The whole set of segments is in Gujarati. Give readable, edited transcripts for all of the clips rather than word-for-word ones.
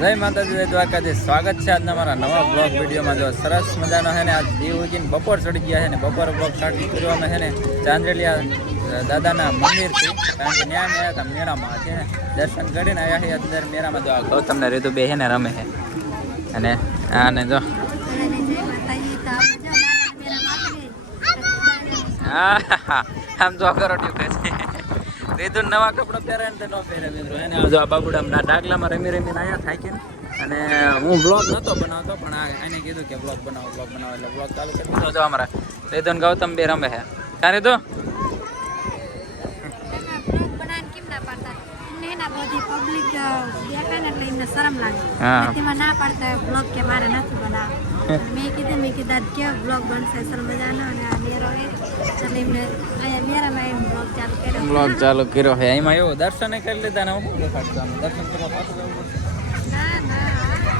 જય માતાજી, જય દ્વારકાધીશ. સ્વાગત છે આજના મારા નવા બ્લોગ વિડીયોમાં. જો સરસ મજાનો છે ને આજ દીવ ઉગીને બપોર ચડી ગયા છે ને બપોર બ્લોગ સ્ટાર્ટ કરવામાં છે ને ચાંદ્રેલિયા દાદાના મંદિરથી, કારણ કે ત્યાં આવ્યા હતા મેળામાં છે ને દર્શન કરીને આવ્યા છે અંદર મેળામાં. જો ગૌતમને રીતુ બે છે ને રમે છે અને આને જો હા આમ જો કરોટ્યું કહે છે રીતુ નવા કપડા પહેરે ને ન પહેરે મિત્રો એને જો આ બાબુડા ડાગલામાં રમી રમીને આવ્યા થાકીને. અને હું બ્લોગ નહોતો બનાવતો પણ એને કીધું કે બ્લોગ બનાવો એટલે બ્લોગ ચાલુ કરી દીધો. જો અમારા રીતુ ને ગૌતમ બે રમે છે. કાં રીતુ બ્લોગ ચાલુ કર્યો છે. એમાં એવું દર્શન કરી લીધા ને હું દર્શન કરવા પાછું જવું પડશે.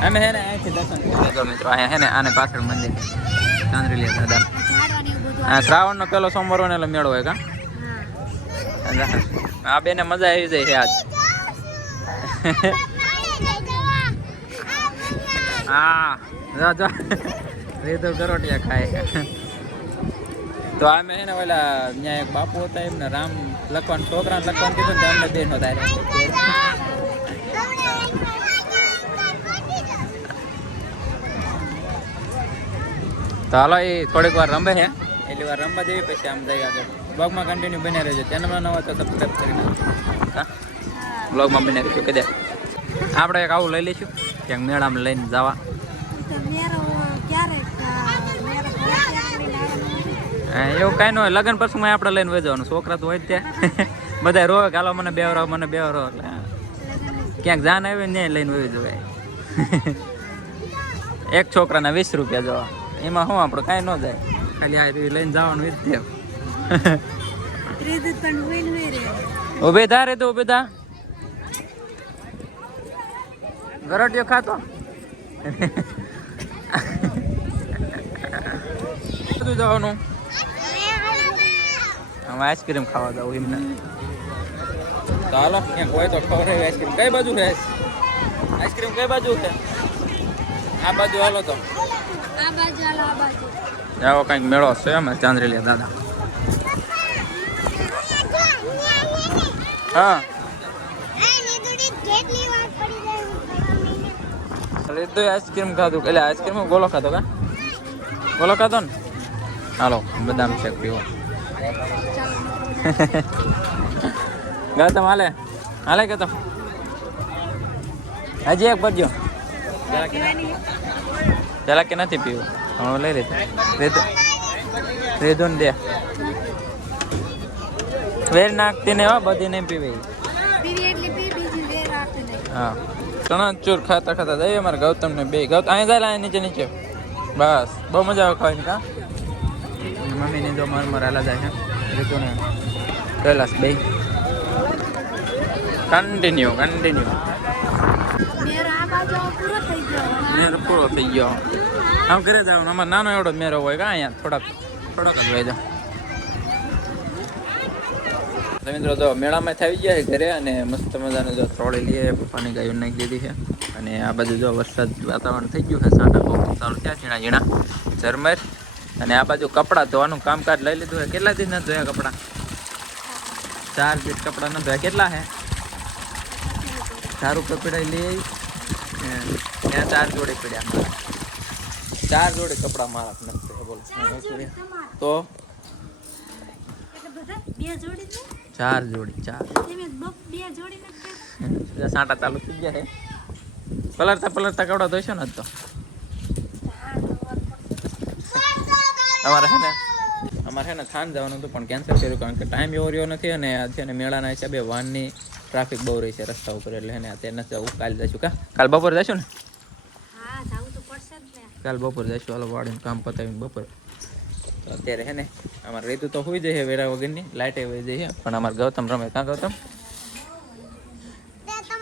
અમે હે ને અહીંથી દર્શન કરી લીધો મિત્રો. અહીંયા હે ને આને પાછળ મંદિર ચાંદ્રેલિયા દાદા. શ્રાવણનો પેલો સોમવાર હોય ને એટલે મેળો હોય કા. આ બેને મજા આવી જાય છે આજ. હા જો રીતુ કરોટિયા ખાય. તો અમે હે ને ઓલા ત્યાં એક બાપુ હતા એમને રામ લખવાનું છોકરાને લખવાનું કીધું ને અમને બેન હતા. તો હાલો એ થોડીક વાર રમે છે એટલી વાર રમવા દેવી પછી આમ જઈ આગળ. બ્લોગમાં કન્ટિન્યુ બને રહેજો. ચેનલમાં નવા તો સબસ્ક્રાઈબ કરીને હા બ્લોગમાં બને રહેજો. કદે આપણે એક આવું લઈ લઈશું ક્યાંક મેળામાં લઈને જવા. એવું કાંઈ ન હોય. લગ્ન પ્રસંગમાં આપણે લઈને વહી જવાનું. છોકરા તો હોય જ ત્યાં બધા રોવે કે હાલો મને બેવરો મને બેવરો. એટલે ક્યાંક જાન આવી ને લઈને વહી જવાય. એક છોકરાના 20 રૂપિયા જવા. એમાં શું આપણે કાંઈ ન જાય. ખાલી આ લઈને જવાનું જ છે. ઉભી થા રે તો ઉભી થા. ગરોટીયો ખાતો બધું જવાનું. અમે આઈસ્ક્રીમ ખાવા જાવ એમને. તો હાલો ક્યાંક હોય તો ખબર આઈસ્ક્રીમ કઈ બાજુ છે. આઈસ્ક્રીમ કઈ બાજુ છે. આ બાજુ હાલો તો આવો કંઈક મેળો છે અમારે ચાંદ્રેલિયા દાદા. હા રીતુ આઈસ્ક્રીમ ખાધું. એટલે આઈસ્ક્રીમ ગોલો ખાધો કા ગોલો ખાધો ને. હાલો બદામ શેક પીવો. ગૌતમ હાલે હાલે ગૌતમ હજી એક ભરજો. પેલા કે નથી પીવું હું લઈ રીતુ ને દે. વેર નાખતી ને બધી નહીં પીવી. હા ચણાચૂર ખાતા ખાતા જઈએ અમારે ગૌતમ ને બે. ગૌતમ અહીં જાય અહીંયા નીચે બસ બહુ મજા આવે ખાવાની કા. મમ્મીની જો મારા હાલા જાય છે રીતુ ને કૈલાસ બે કન્ટિન્યુ મેરો પૂરો થઈ ગયો. આમ ઘરે જવાનું. અમારે નાનો એવડો મેરો હોય કા અહીંયા થોડાક જ હોય જાવ. મિત્રો તો મેળામાં થઈ ગયા છે ઘરે અને મસ્ત મજાને જો ત્રોડી લઈએ. પપ્પાની ગાયો નાખી દીધી છે અને આ બાજુ જો વરસાદ વાતાવરણ થઈ ગયું છે. સાંટા બહુ ચાલુ થયા ઝીણા ઝરમર. અને આ બાજુ કપડાં ધોવાનું કામકાજ લઈ લીધું છે. કેટલા દિન નથી ધોયા કપડાં. 4 દિવસ કપડાં નથી ધોયા. કેટલા છે 4 રૂપિયા પીડાઈ લઈ ત્યાં 4 જોડી પીડ્યા મારા. 4 જોડી કપડાં મારા નથી બોલો તો 4 જોડી 4 સાંટા ચાલુ થઈ ગયા છે. પલળતા કપડા ધોઈશો ને તો અમારે છે ને થાન જવાનું હતું પણ કેન્સલ કર્યું કારણ કે ટાઈમ એવો રહ્યો નથી. અને છે ને મેળાના હિસાબે વાનની ટ્રાફિક બહુ રહી છે રસ્તા ઉપર. એટલે એને અત્યારે નથી જવું. કાલે જઈશું કા કાલ બપોર જઈશું ને. કાલ બપોર જઈશું. હાલો વાડીનું કામ પતાવીને બપોર. તો અત્યારે છે ને અમારે રીતુ તો હોઈ જાય વેરા વગરની લાઇટ વહી જાય પણ અમારે ગૌતમ રમે. કાં ગૌતમ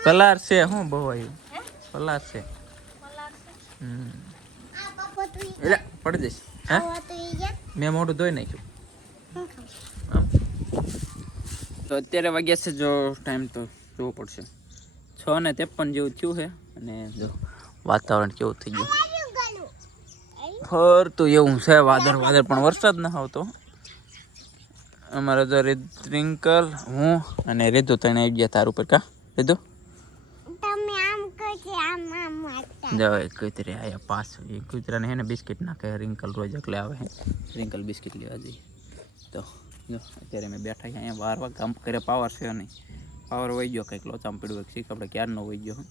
કલાર છે હું બહુ આવ્યું કલાર છે. એટલે પડી જઈશ. હા મેં મોઢું ધોઈ નાખ્યું. તો અત્યારે વાગ્યા છે જો ટાઈમ તો જોવો પડશે 6:53 જેવું થયું છે અને જો વાતાવરણ કેવું થઈ ગયું ફરતું એવું છે વાદળ પણ વરસાદ ન આવતો અમારે તો ટ્વિંકલ હું અને રીધુ તને આવી ગયા તાર ઉપર કા રીધુ જવાય કુતરી આયા પાસ એ કુતરાને હે ને બિસ્કિટ નાખે રિંકલ રોજ એટલે આવે રિંકલ બિસ્કિટ લેવા જઈએ તો જો અત્યારે મેં બેઠા છે અહીંયા વારવા કામ કરે પાવર છે નહીં પાવર વહી ગયો કંઈક લોચામાં પડ્યું શીખ આપણે ક્યારનો વહી ગયો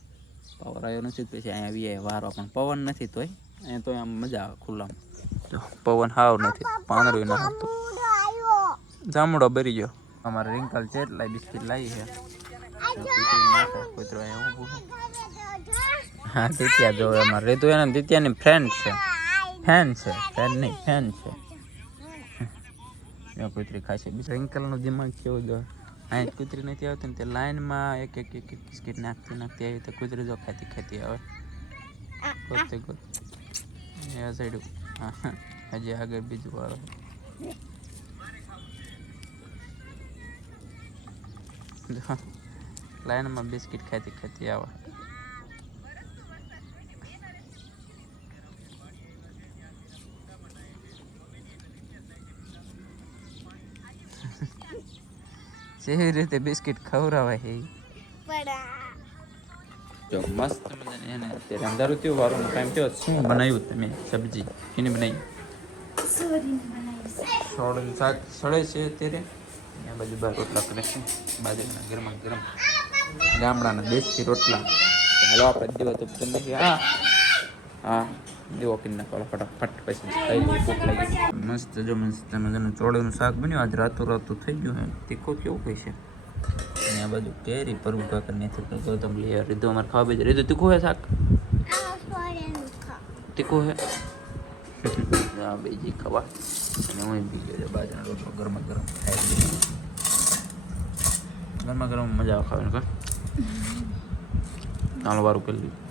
પાવર આવ્યો નથી પછી અહીંયા વીએ વારવા પણ પવન નથી તોય અહીંયા તો આમ મજા આવે ખુલ્લામાં જો પવન હાવ નથી પાંદડું ના આવતું જામડો ભરી ગયો અમારે રિંકલ છે એટલે બિસ્કિટ લાવી છે કૂતરો અહીંયા ઊભું હા દિત્યા જો અમારે રીતુ એને દિત્યાની ફ્રેન્ડ છે ફેન છે કૂતરી ખાશે રિંકલનું દિમાગ કેવું જો અહીં કૂતરી નથી આવતી ને તે લાઈનમાં એક બિસ્કિટ નાખતી આવી તો કૂતરી જો ખાતી આવે ગોતે એ સાઈડ હા હજી આગળ બીજું વાળો લાઈનમાં બિસ્કિટ ખાતી આવે જેવી રીતે બિસ્કિટ ખવડાવાય એ જો મસ્ત મજાની એને અત્યારે અંધારું થયું વારોનો ટાઈમ થયો શું બનાવ્યું તમે સબ્જી એની બનાવી સોળનું શાક સળે છે અત્યારે અહીંયા બાજુ બાર રોટલા કરે છે બાજુના ગરમા ગરમ ગામડાના દેશી રોટલા હાલો આપણે દીવો તો તમને હા દીવો કરી નાખો ફટાફટ પછી ખાઈ લઈએ ભૂખ લાગી મસ્ત જો મસ્ત મજાનું ચોળીનું શાક બન્યું આજ રાતું થઈ ગયું હે તીખું કેવું કહે છે અને આ બાજુ કેરી પરવું કાકર નથી ગૌતમ લઈ રીધું અમારે ખાવા બેજ રીધું તીખું હે શાક તીખું હે હા બેજી ખાવા અને હું બી ગયો બાજુનો રોટલો ગરમા ગરમ ખાઈ ગરમા ગરમ મજા આવે ખાવાની કા ચાલો વારું કરી લીધું